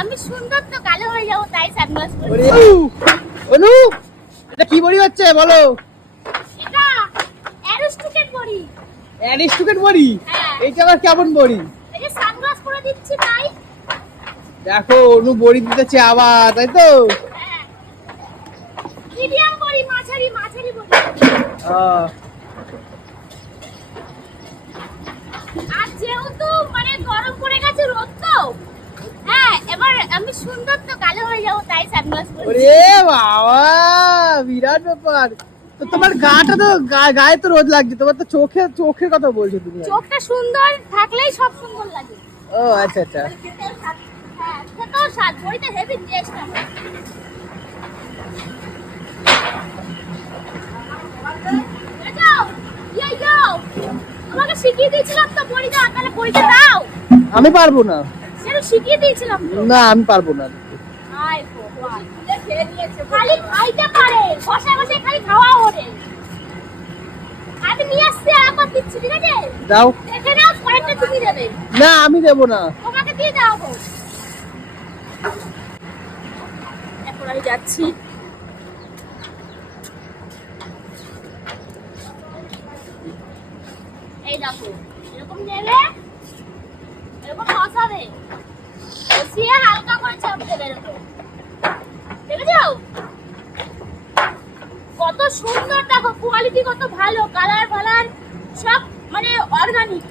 আমি সুন্দর তো কালো হয়ে যাবো তাই সানগ্লাস পরে। অনু এটা কি বড়ি হচ্ছে বলো? এটা অ্যারিস্টোকেট বড়ি। অ্যারিস্টোকেট বড়ি? হ্যাঁ। এইটা আবার কেমন বড়ি? এই যে সানগ্লাস পরে দিচ্ছি তাই। দেখো অনু বড়ি দিতেছে আবার, তাই তো? হ্যাঁ। মিডিয়াম বড়ি, মাঝারি বড়ি। আর যেহেতু মানে গরম পড়ে গেছে, রোদ তো, হ্যাঁ এবার আমি সুন্দর তো কালো হয়ে যাবো তাই সানগ্লাস পরে। ওরে বাবা, বিরাট ব্যাপার। তো তোমার গাটা তো গায়ে তো রোদ লাগছে, তোমার তো চোখের কথা বলছো তুমি। চোখটা সুন্দর থাকলেই সব সুন্দর লাগে। ও আচ্ছা আচ্ছা। হ্যাঁ, খেতেও স্বাদ, বড়িটা হেভি টেস্ট আছে। তোমাকে শিখিয়ে দিয়েছিলাম তো বড়িটা, তাহলে বড়িটা দাও। আমি পারবো না। সেটা শিখিয়ে দিয়েছিলাম তো। না আমি পারবো না। আয় ভগবান, খালি খাইতে পারে, বসে বসে খালি খাওয়া ওরে। আমি নিয়ে আসছি আর একবার দিচ্ছি, ঠিক আছে? দাও। দেখে নাও, পরেরটা তুমি দেবে। না আমি দেবো না। তোমাকে দিয়ে দাও। এখন আমি যাচ্ছি। এই দেখো, এরকম নেবে, এরকম বসাবে, বসিয়ে হালকা করে চাপ দেবে এরকম। দেখেছো কত সুন্দর, দেখো কোয়ালিটি কত ভালো, কালার ফালার সব মানে অর্গানিক।